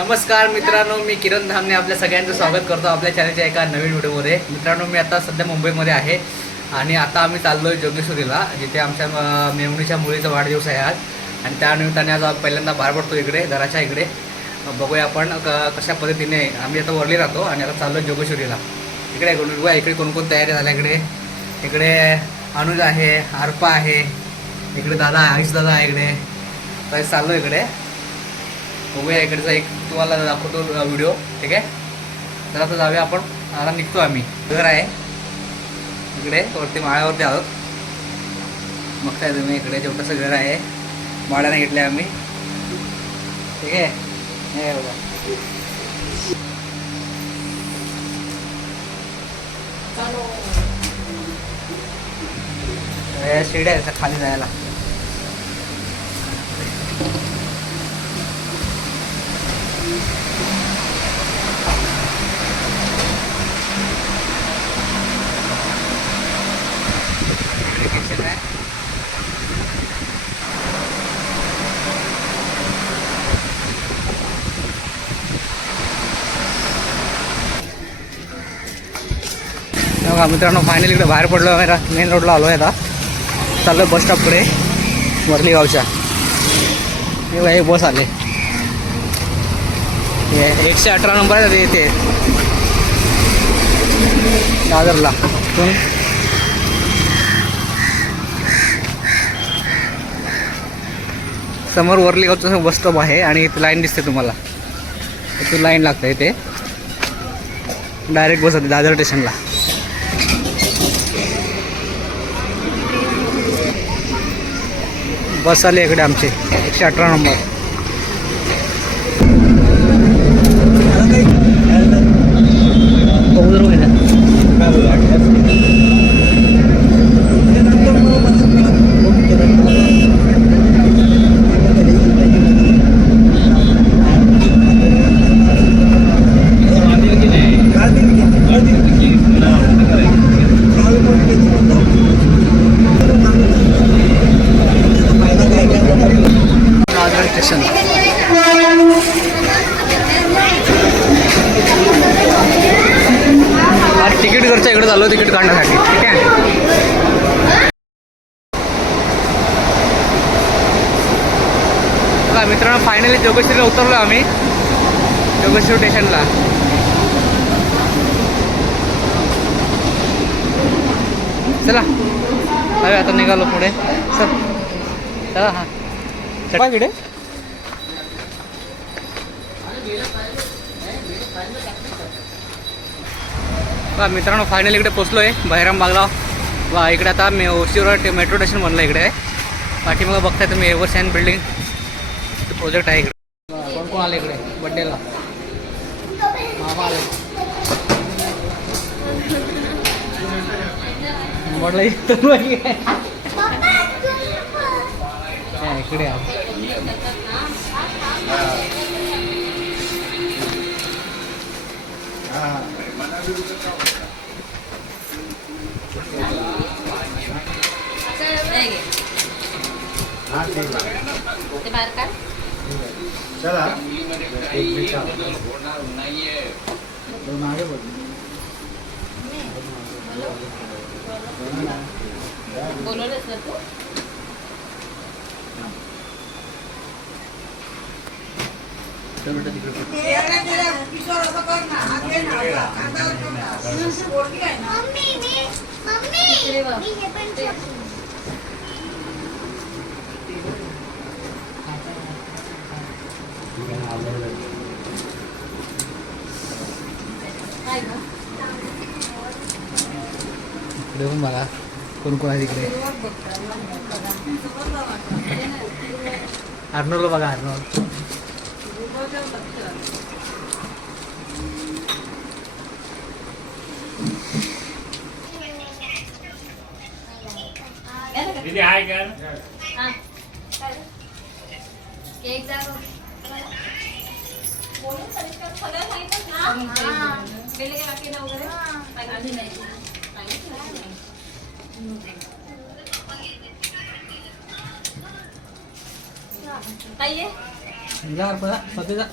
नमस्कार मित्रांनो मी किरण धामने आपल्या सगळ्यांचं स्वागत करतो आपल्या चॅनलच्या एका नवीन व्हिडिओमध्ये. मित्रांनो मी आता सध्या मुंबईमध्ये आहे आणि आता आम्ही चाललो आहे जोगेश्वरीला जिथे आमच्या मेमणीच्या मुलीचा वाढदिवस आहे आज. आणि त्या निमित्ताने आज पहिल्यांदा बाहेर पडतो इकडे घराच्या इकडे. बघूया आपण क- कशा पद्धतीने आम्ही आता वरली राहतो आणि आता चाललो आहे जोगेश्वरीला. इकडे कोण बघूया इकडे कोणकोण तयारी झाल्या इकडे. इकडे अनुज आहे आरपा आहे इकडे दादा आयुष दादा आहे इकडे. चाललो इकडे. बघूया इकडचा एक तुम्हाला दाखवतो व्हिडिओ ठीक आहे? तर आता जाऊया आपण आता निघतो आम्ही. घर आहे. इकडे वरती माळ्यावरती आहोत. बघताय तुम्ही इकडे छोटंसं घर आहे. भाड्याने घेतलं आहे आम्ही. ठीक आहे? हे बघा. शिड्या आहेत खाली जायला. बघा मित्रांनो फायनली इकडे बाहेर पडलो आहे मेन रोडला आलो आहे आता. चाललो बस स्टॉपकडे वरली गावच्या. हे बस आले. हे एकशे अठरा नंबर आहे येते इथे दादरला समोर वरली गावचं बस स्टॉप आहे आणि इथे लाईन दिसते तुम्हाला. इथून लाईन लागते इथे. डायरेक्ट बस होते दादर स्टेशनला बस आली इकडे आमची. एकशे अठरा नंबर दादर स्टेशन आज तिकीट घरच्या इकडे चाललो तिकीट काढण्यासाठी ठीक आहे? मित्रांनो फायनली जोगेश्वरीला उतरलो आम्ही. जोगेश्वरी स्टेशनला चला जाऊया आता निघालो पुढे. चल. चला हां. इकडे. बा मित्रांनो फायनल इकडे पोचलो आहे बहिराम बागला वा इकडे आता मे ओशीवर मेट्रो स्टेशन बनलं इकडे. पाठीमागं बघताय तुम्ही एव्हरसॅन बिल्डिंग प्रोजेक्ट आहे इकडे. कोण कोण आलं इकडे? बड्डेला मामा आले. म्हटलं इथं इकडे आहे. ते बाहेर काढ बोलवलंस ना तू चल बेटा तिकडे. इकडे बघ. ते- काय गं? इकडे पण बघा कोण कोण आहे तिकडे? अर्नोल बघा अर्नोल हा. केक दाखव. सगळं सांगितलं ना? गेले का बाकी ना वगैरे? अजून नाही.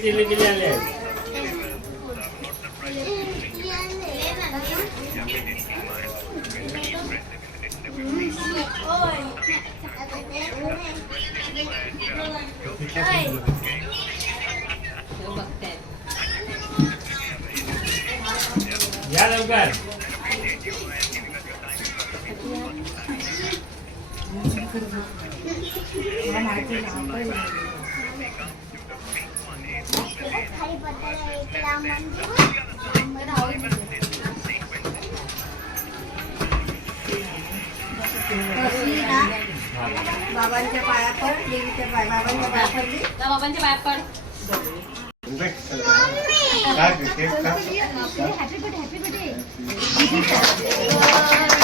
चिल्ली चिल्ली आले हो, बघते या लवकर बाबांच्या पाया पड देवीच्या पाय बाबांच्या पाया पडली. बाबांच्या पाया पड आवडता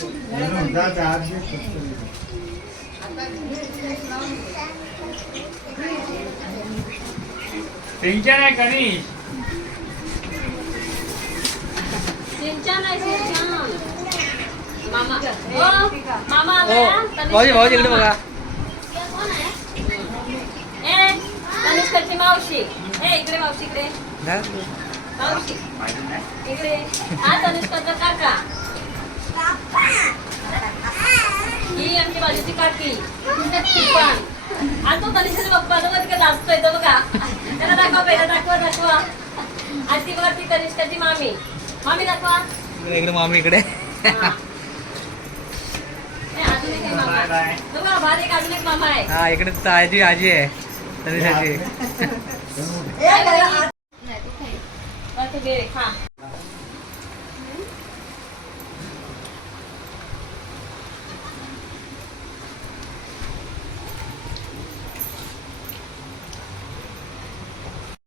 हा, हा, हा. आहे सिंचन आहे सिंचन मामा. ओ मामा हो आला. तनिष्का भाऊजी भाऊजी इकडे बघा. कोण आहे ए तनिष्काची मावशी. ए इकडे मावशी इकडे. मावशी. इकडे. हा तनिष्काचा काका. ही आमची बाजूची काकी ती पण. आणि तो तनिष्काच्या बाप्पा बघा तिकडे लाजतोय तो बघा. त्याला दाखवा पहिला दाखवा दाखवा. आणि ती बघा ती तनिष्काची मामी. मामी दाखवा. इकडे मामी इकडे. हा. ए, अजून एक मामा. तो बघा बाहेर एक अजून एक मामा आहे. हा इकडे ताजी आजी आहे. तनिषाची. बरं, ते घे, खा.